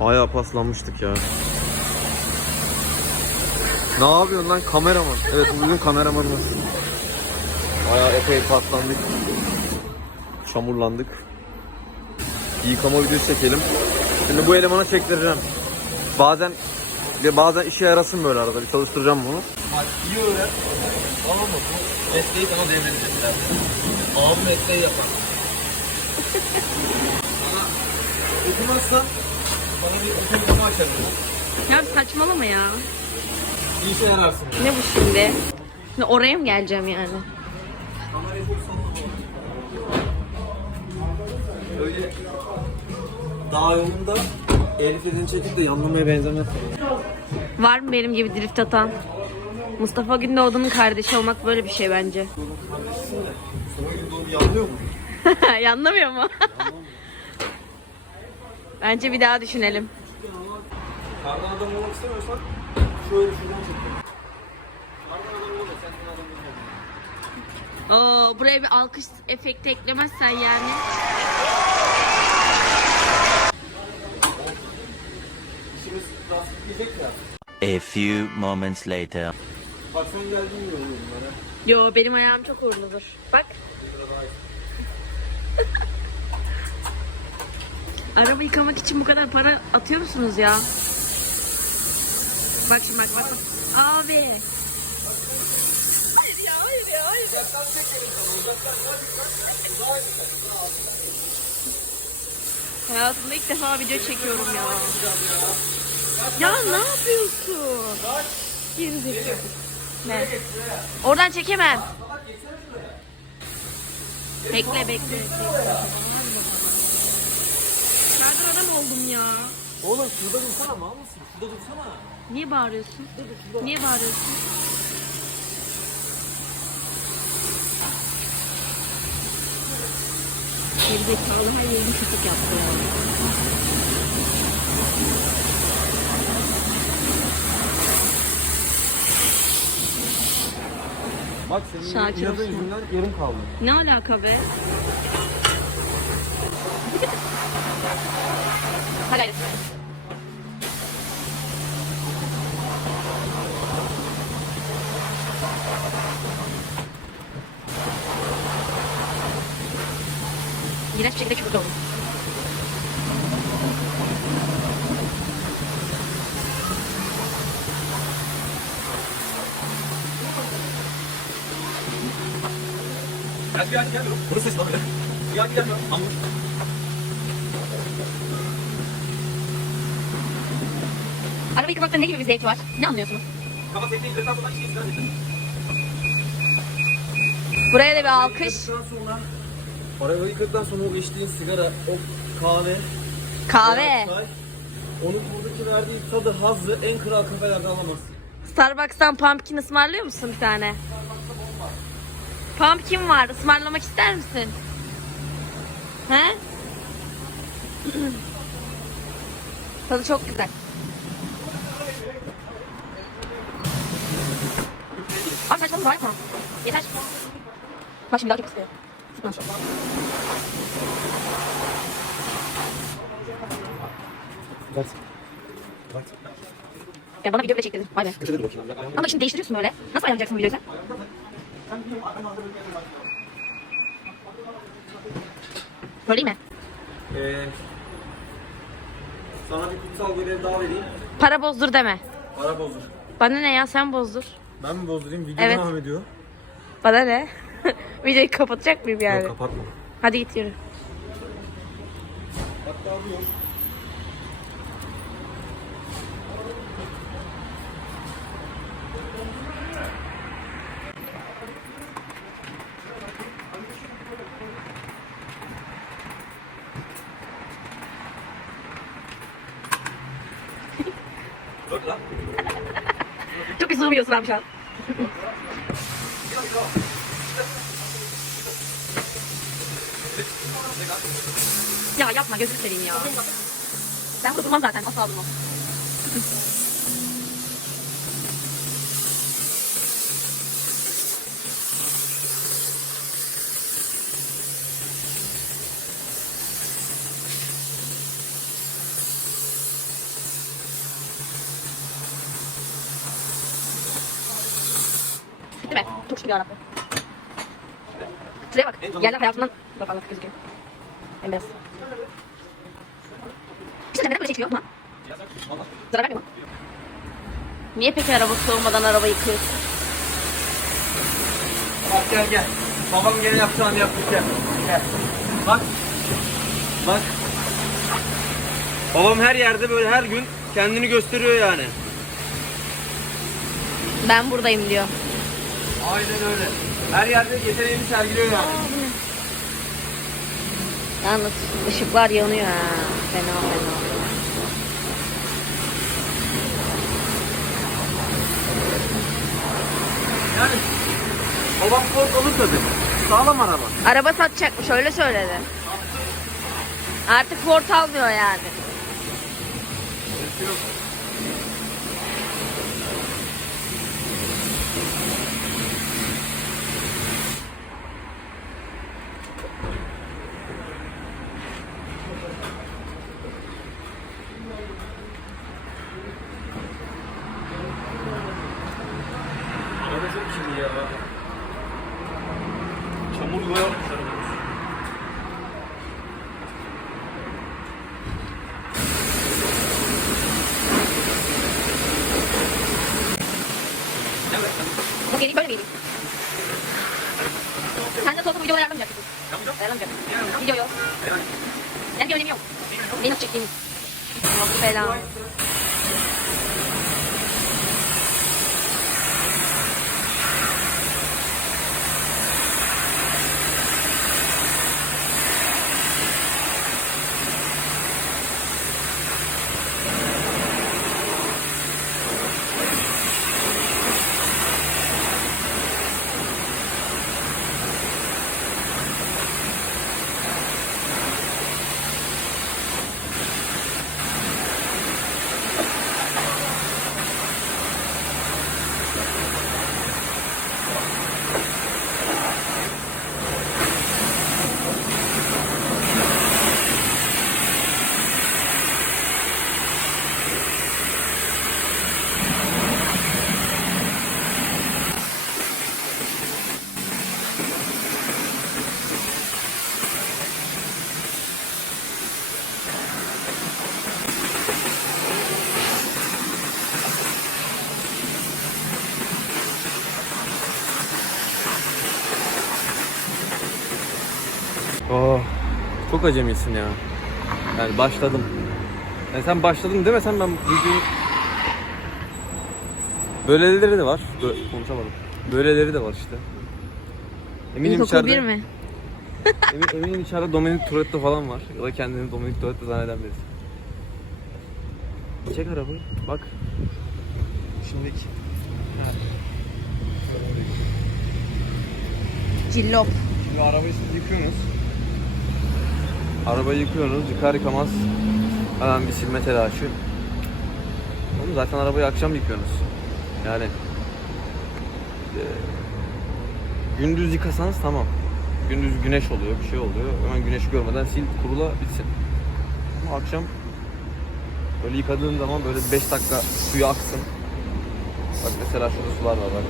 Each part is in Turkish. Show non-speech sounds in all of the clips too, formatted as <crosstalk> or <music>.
Bayağı paslanmıştık ya. Ne yapıyorsun lan kameraman? Evet bu bizim kameramanımız. Bayağı epey paslandık. Çamurlandık. Bir yıkama videosu çekelim. Şimdi bu elemana çektireceğim. Bazen ve bazen işe yarasın böyle arada. Bir çalıştıracağım bunu. İyi öğren. Tamam mı? Bu mesleği sana devredeceğim ileride. Ağabey mesleği yapar. <laughs> Okumazsan bana bir. Ya saçmalama ya. Bir işe yararsın. Ne bu şimdi? Ne oraya mı geleceğim yani? Kamerayı çok sallama. Öyle dağ yolunda el freni çekip de yanlamaya benzemez. Var mı benim gibi drift atan? Mustafa Gündoğdu'nun kardeşi olmak böyle bir şey bence. Sonra gün doğru yanlıyor mu? <laughs> Anlamıyor mu? Bence bir daha düşünelim. Kardan adam olmak istemiyorsan şöyle şuradan çek. Kardan adam olma sen de adam olma. Oo, buraya bir alkış efekti eklemezsen yani. İşimiz lastikleyecek ya. A few moments later. Bak sen geldin mi oluyor bunlara? Yo benim ayağım çok uğurludur. Bak. <laughs> Araba yıkamak için bu kadar para atıyor musunuz ya? Bak şimdi bak bak. Abi. Hayır ya hayır ya hayır. Hayatımda ilk defa video çekiyorum ya. Ya ne yapıyorsun? Gerizekalı. Ne? Oradan çekemem. Bekle bekle. bekle. Nereden adam oldum ya? Oğlum şurada dursana mal mısın? Şurada dursana. Niye bağırıyorsun? Niye bağırıyorsun? Gerizekalı her yerini köpük yaptı ya. Bak senin inadın olsun. yüzünden yarım kaldı. Ne alaka be? Hadi. İğrenç bir şekilde çubuk oldum. Gel gel gel. Burası ses lan. Gel gel gel. Hamur. Araba yıkamakta ne gibi bir zevki var? Ne anlıyorsunuz? Kafa tekneyi kırıktan sonra işte çektin. Buraya da bir alkış. Sonra Arabayı yıkadıktan sonra o içtiğin sigara, o kahve, Kahve. çay, onun buradaki verdiği tadı, hazzı en kral kafelerde alamazsın. Starbucks'tan pumpkin ısmarlıyor musun bir tane? Pumpkin var. ısmarlamak ister misin? He? <clears throat> Tadı çok güzel. Abi saçmalama var mı? Yeter. Bak şimdi daha çok istiyor. Sıkma. Kaç. Ya bana video bile çektirdin. Vay be. Köşede dur bakayım. Ama şimdi değiştiriyorsun öyle. Nasıl ayarlayacaksın bu videoyu sen? Böyle mi? Ee, sana bir kutsal görev daha vereyim. Para bozdur deme. Para bozdur. Bana ne ya sen bozdur. Ben mi bozdurayım? Video Evet. devam ediyor. Bana ne? <laughs> Videoyu kapatacak mıyım yani? Yok kapatma. Hadi git yürü. Hatta buyur. Dur lan. Çok güzel uyuyorsun abi şu an. ya yapma gözünü seveyim ya. Ben burada durmam zaten asla durmam. çok şükür yarabbim. Şuraya bak. Yerler hayatımdan bakanlık gözüküyor. En beyaz. İşte neden böyle çekiyor lan? Zarar vermiyor mu? Niye peki araba soğumadan araba yıkıyorsun? Bak gel gel. Babam gene yapacağını yapmış gel. Gel. Bak. Bak. Babam her yerde böyle her gün kendini gösteriyor yani. Ben buradayım diyor. Aynen öyle. Her yerde yeteneğini sergiliyor yani. Yalnız ışıklar yanıyor ha. Fena fena. Yani babam Ford alır tabii. Sağlam araba. Araba satacakmış öyle söyledi. Artık Ford almıyor yani. Araba Bu geri böyle miydi? Sen de sonra video ayarlamayacaksın. Ayarlamayacaksın. Video yok. Yani bir önemi yok. Benim nasıl çektiğimiz. Fena. Oh, çok acemisin ya. Yani başladım. Yani sen başladın demesen ben videoyu... Böyleleri de var. Bö- konuşamadım. Böyleleri de var işte. Eminim İlkokul içeride, bir mi? <laughs> emin- eminim içeride Dominic Toretto falan var. Ya da kendini Dominic Toretto zanneden birisi. Çek arabayı. Bak. Şimdiki. Cillop. Şimdi arabayı siz yıkıyorsunuz. Arabayı yıkıyorsunuz. Yıkar yıkamaz hemen bir silme telaşı. Oğlum zaten arabayı akşam yıkıyorsunuz. Yani e, gündüz yıkasanız tamam. Gündüz güneş oluyor, bir şey oluyor. Hemen güneş görmeden sil, kurula bitsin. Ama akşam böyle yıkadığın zaman böyle 5 dakika suyu aksın. Bak mesela şurada sular var bak.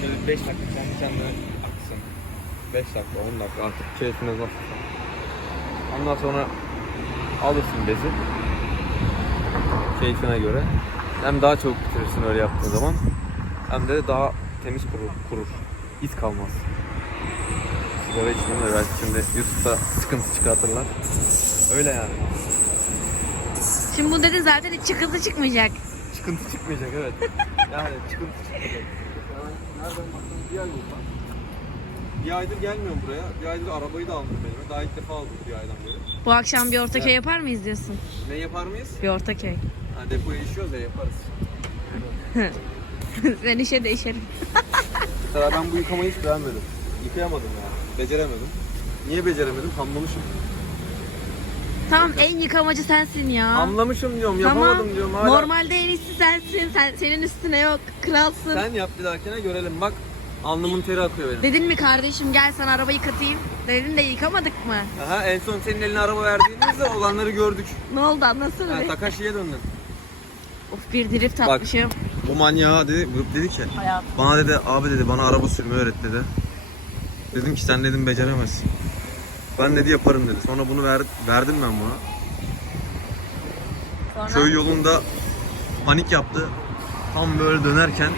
Şöyle 5 dakika kendi kendine. 5 dakika, 10 dakika artık keyfine nasıl. Ondan sonra alırsın bezi. Keyfine göre. Hem daha çabuk bitirirsin öyle yaptığın zaman. Hem de daha temiz kurur. kurur. İz kalmaz. Sigara içtim de belki şimdi YouTube'da sıkıntı çıkartırlar. Öyle yani. Şimdi bu dedin zaten hiç çıkıntı çıkmayacak. Çıkıntı çıkmayacak evet. Yani çıkıntı çıkmayacak. Nereden baktım bir ay oldu. Bir aydır gelmiyorum buraya. Bir aydır arabayı da aldım benim. Daha ilk defa aldım bir aydan beri. Bu akşam bir ortaköy Evet. yapar mıyız diyorsun? Ne yapar mıyız? Bir ortaköy. Ha, depoya işiyoruz ya yaparız. <laughs> ben işe değişerim. Mesela ben bu yıkamayı hiç beğenmedim. Yıkayamadım ya. Beceremedim. Niye beceremedim? Hamlamışım. Tamam en yıkamacı sensin ya. Hamlamışım diyorum, Tamam. yapamadım diyorum hala. Normalde en iyisi sensin. Sen, senin üstüne yok. Kralsın. Sen yap bir dahakine görelim. Bak alnımın teri akıyor benim. Dedin mi kardeşim gel sana arabayı yıkatayım. Dedin de yıkamadık mı? Aha, en son senin eline araba verdiğimizde olanları gördük. Ne oldu anlatsana Ha, be. Takashi'ye döndün. Of bir drift atmışım. bu manyağa dedi, bu dedi ki Hayat. bana dedi abi dedi bana araba sürmeyi öğret dedi. Dedim ki sen dedim beceremezsin. Ben dedi yaparım dedi. Sonra bunu ver, verdim ben buna. Sonra Köy yolunda panik yaptı. Tam böyle dönerken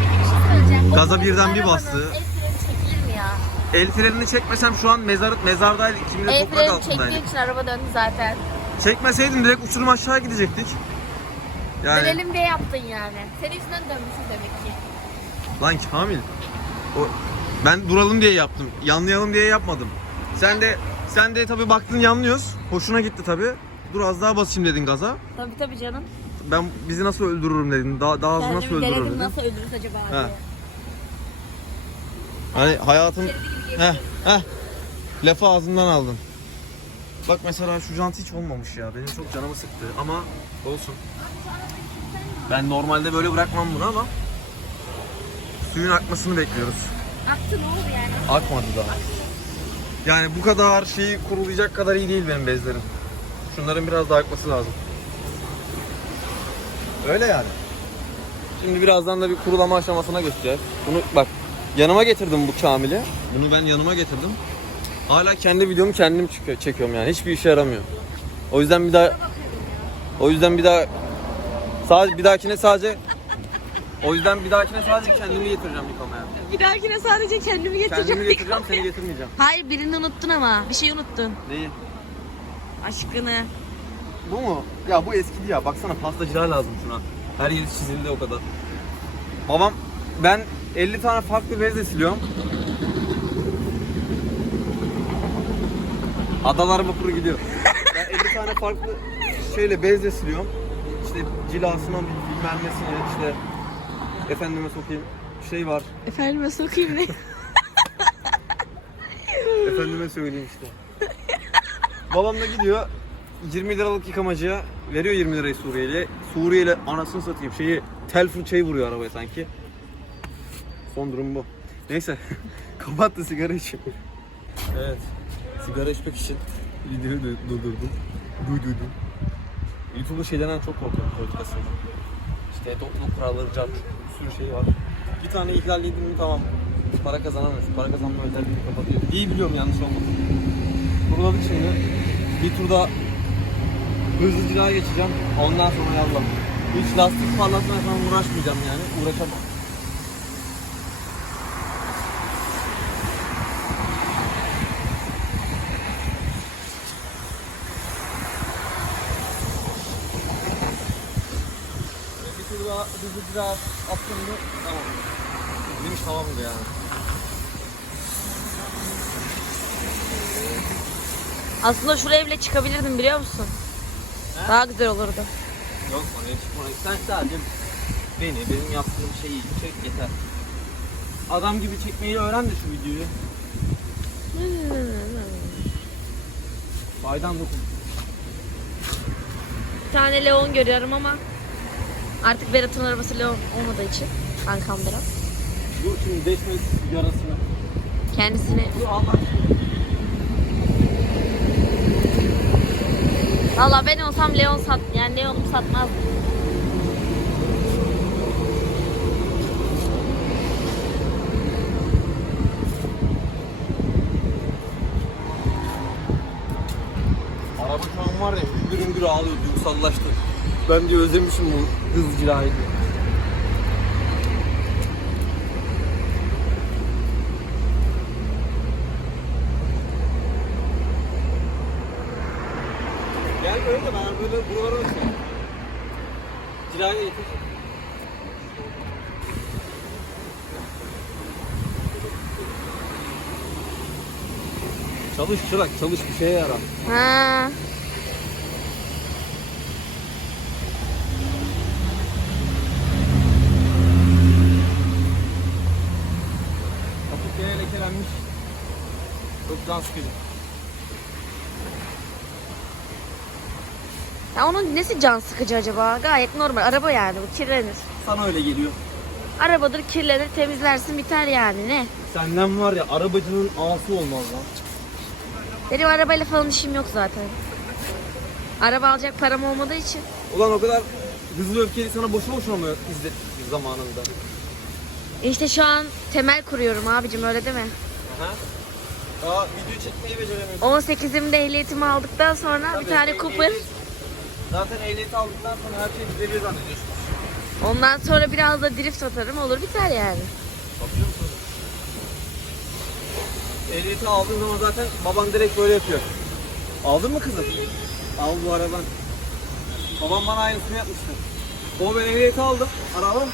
bir şey söyleyeceğim. O Gaza birden bir bastı. El freni çekilir mi ya? el frenini çekmesem şu an mezar mezardaydı. Kimle El toprak freni altındaydık. çektiği için araba döndü zaten. Çekmeseydim direkt uçurum aşağı gidecektik. Yani Dönelim diye yaptın yani. Senin yüzünden dönmüşsün demek ki. lan Kamil. O ben duralım diye yaptım. Yanlayalım diye yapmadım. Sen de sen de tabii baktın yanlıyoruz. Hoşuna gitti tabii. Dur az daha basayım dedin gaza. Tabii tabii canım. Ben bizi nasıl öldürürüm dedin. Daha daha hızlı nasıl öldürürüm dedin. nasıl öldürürüz acaba Ha. diye. Hani hayatın Heh, heh. Lafı ağzımdan aldın. Bak mesela şu jant hiç olmamış ya. Benim çok canımı sıktı ama olsun. Ben normalde böyle bırakmam bunu ama suyun akmasını bekliyoruz. Aktı ne oldu yani? Akmadı daha. Yani bu kadar şeyi kurulayacak kadar iyi değil benim bezlerim. Şunların biraz daha akması lazım. Öyle yani. Şimdi birazdan da bir kurulama aşamasına geçeceğiz. Bunu bak yanıma getirdim bu Kamil'i. Bunu ben yanıma getirdim. Hala kendi videomu kendim çıkıyor, çekiyorum yani. Hiçbir işe yaramıyor. O yüzden bir daha o yüzden bir daha sadece bir dahakine sadece o yüzden bir dahakine sadece kendimi getireceğim yıkamaya. Bir dahakine sadece kendimi getireceğim. Kendimi getireceğim, seni getirmeyeceğim. Hayır birini unuttun ama. Bir şey unuttun. Neyi? Aşkını. Bu mu? Ya bu eskidi ya. Baksana pastacılar lazım şuna. Her yeri çizildi o kadar. Babam ben 50 tane farklı bezle siliyorum. Adalar vapuru gidiyor. Ben 50 tane farklı şeyle bezle siliyorum. İşte cilasına bilmem nesine işte efendime sokayım şey var. Efendime sokayım ne? Efendime söyleyeyim işte. Babam da gidiyor 20 liralık yıkamacıya veriyor 20 lirayı Suriyeli. Suriyeli anasını satayım şeyi tel fırçayı vuruyor arabaya sanki. Son durum bu. Neyse <laughs> kapat da sigara içeyim. Evet sigara içmek için videoyu du- durdurdum. Duydurdum. YouTube'da şeylerden çok korkuyorum politikasından. İşte topluluk kuralları, can, bir sürü şey var. Bir tane ihlal yedim mi tamam. Para kazanamıyorsun. Para kazanma özelliğini kapatıyor. İyi biliyorum yanlış olmadı. Kuruladık şimdi. Bir turda hızlı cilaya geçeceğim. Ondan sonra yallah. Hiç lastik parlatmaya falan uğraşmayacağım yani. Uğraşamam. Bir attım mı tamam. Benim iş tamamdır yani. Aslında şuraya bile çıkabilirdim biliyor musun? Daha güzel olurdu. Yok oraya çıkmayı. Sen sadece beni, benim yaptığım şeyi çek yeter. Adam gibi çekmeyi öğren de şu videoyu. Faydan dokun. Bir tane Leon görüyorum ama artık Berat'ın arabası Leon olmadığı için kankam Berat. Dur şimdi deşme yarasını. Kendisini Dur Allah Valla ben olsam Leon sat yani Leon'umu satmazdım. Araba şu an var ya hüngür hüngür ağlıyor, duygusallaştı. Ben diyor özlemişim bu hız cilayı diyor. Gel böyle de ben böyle buralara bakıyorum. Cilaya getir. Çalış çırak çalış bir şeye yarar. Ha. Sıkıcı. Ya onun nesi can sıkıcı acaba? Gayet normal. Araba yani bu kirlenir. Sana öyle geliyor. Arabadır kirlenir temizlersin biter yani ne? Senden var ya arabacının ağası olmaz lan. Benim arabayla falan işim yok zaten. Araba alacak param olmadığı için. Ulan o kadar hızlı öfkeli sana boşu boşuna mı izlet, zamanında. İşte şu an temel kuruyorum abicim öyle değil mi? Aha. Daha video çekmeyi beceremiyorsun. 18'imde ehliyetimi aldıktan sonra bir Tabii, tane eh- Cooper. ehliyet- Zaten ehliyeti aldıktan sonra her şey düzeliyor zannediyorsunuz. Ondan sonra biraz da drift atarım olur biter yani. Bakıyor musunuz? Ehliyeti aldığın zaman zaten baban direkt böyle yapıyor. Aldın mı kızım? Al bu araban. Babam bana aynısını yapmıştı. O ben ehliyeti aldım. Araba.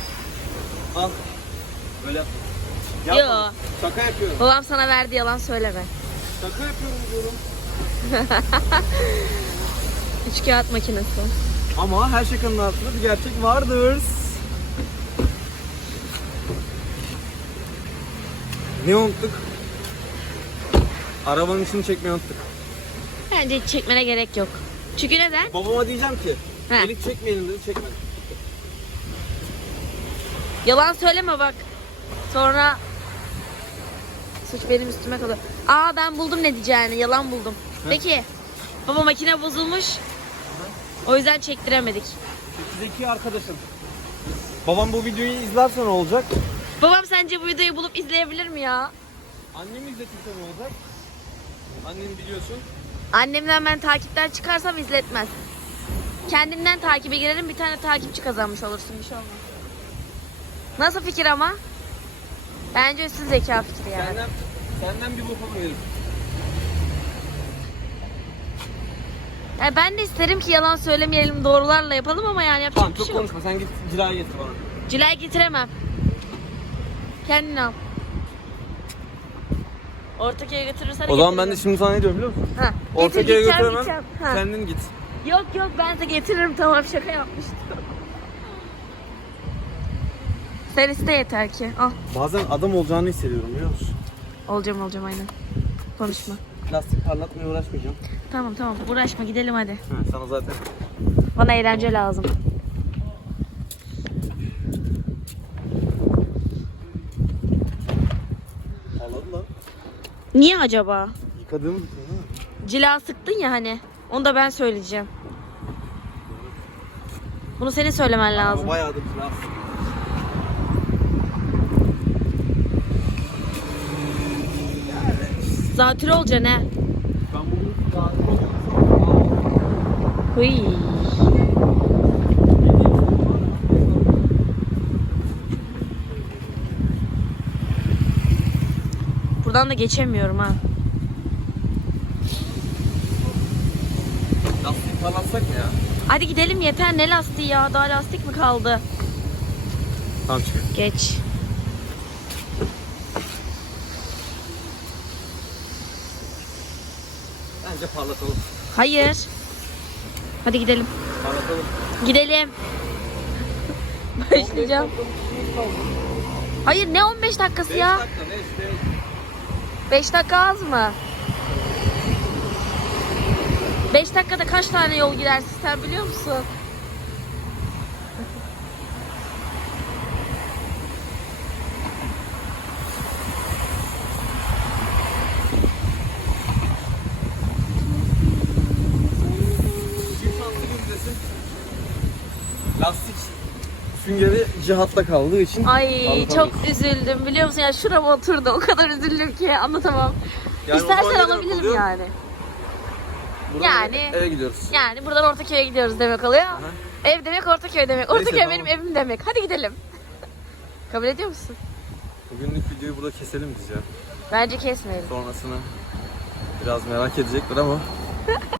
Al. Böyle yap. Yo. Şaka yapıyorum. Babam sana verdi yalan söyleme. Şaka yapıyorum diyorum. <laughs> Üç kağıt makinesi. Ama her şakanın altında bir gerçek vardır. Ne unuttuk? Arabanın içini çekmeyi unuttuk. Bence hiç çekmene gerek yok. Çünkü neden? Babama diyeceğim ki, He. Elif çekmeyelim dedi, çekmedi. Yalan söyleme bak. Sonra suç benim üstüme kalıyor. Aa ben buldum ne diyeceğini. Yalan buldum. Peki. Baba makine bozulmuş. O yüzden çektiremedik. Zeki arkadaşım. Babam bu videoyu izlerse ne olacak? Babam sence bu videoyu bulup izleyebilir mi ya? Annem izletirse ne olacak? Annen biliyorsun. Annemden ben takipten çıkarsam izletmez. Kendimden takibe girerim bir tane takipçi kazanmış olursun bir şey olmaz. Nasıl fikir ama? Bence üstün zeka fikri yani. Senden, senden bir bu yapabilirim. Ya ben de isterim ki yalan söylemeyelim doğrularla yapalım ama yani yapacak Tamam bir çok şey yok. konuşma sen git cilayı getir bana. Cilayı getiremem. Kendin al. Ortaköy'e götürürsen O zaman ben de şimdi sana ne diyorum biliyor musun? Ha. Getir, gideceğim, götüremem. gideceğim. Ha. Kendin git. Yok yok ben de getiririm tamam şaka yapmıştım. Sen iste yeter ki. Al. Bazen adam olacağını hissediyorum biliyor musun? Olacağım olacağım aynen. Konuşma. Lastik parlatmaya uğraşmayacağım. Tamam tamam uğraşma gidelim hadi. Ha, sana zaten Bana eğlence lazım. ağladı lan. Niye acaba? Değil mi? Cila sıktın ya hani. Onu da ben söyleyeceğim. Bunu senin söylemen lazım. Ama Bayağı da klas. Zatürre olacaksın he. Ben bugün daha Hıy. Buradan da geçemiyorum ha. Lastik parlatsak ya? Hadi gidelim yeter ne lastiği ya daha lastik mi kaldı? Tamam çık. Geç. Bence parlatalım. Hayır. Hadi gidelim. Parlatalım. Gidelim. <laughs> Başlayacağım. Hayır ne 15 dakikası 5 ya? dakika 5 5. 5 dakika az mı? 5 dakikada kaç tane yol gidersin sen biliyor musun? Bir şanslı gözdesin. Lastik süngeri cihatta kaldığı için Ay çok üzüldüm biliyor musun ya şurama oturdu o kadar üzüldüm ki anlatamam. Yani İstersen alabilirim oluyor? yani. Buradan Yani- eve gidiyoruz. Yani buradan Ortaköy'e gidiyoruz demek oluyor. Ev demek Ortaköy demek. Neyse, Ortaköy tamam. benim evim demek. Hadi gidelim. <laughs> Kabul ediyor musun? Bugünlük videoyu burada keselim biz ya. Bence kesmeyelim. Sonrasını biraz merak edecekler ama <laughs>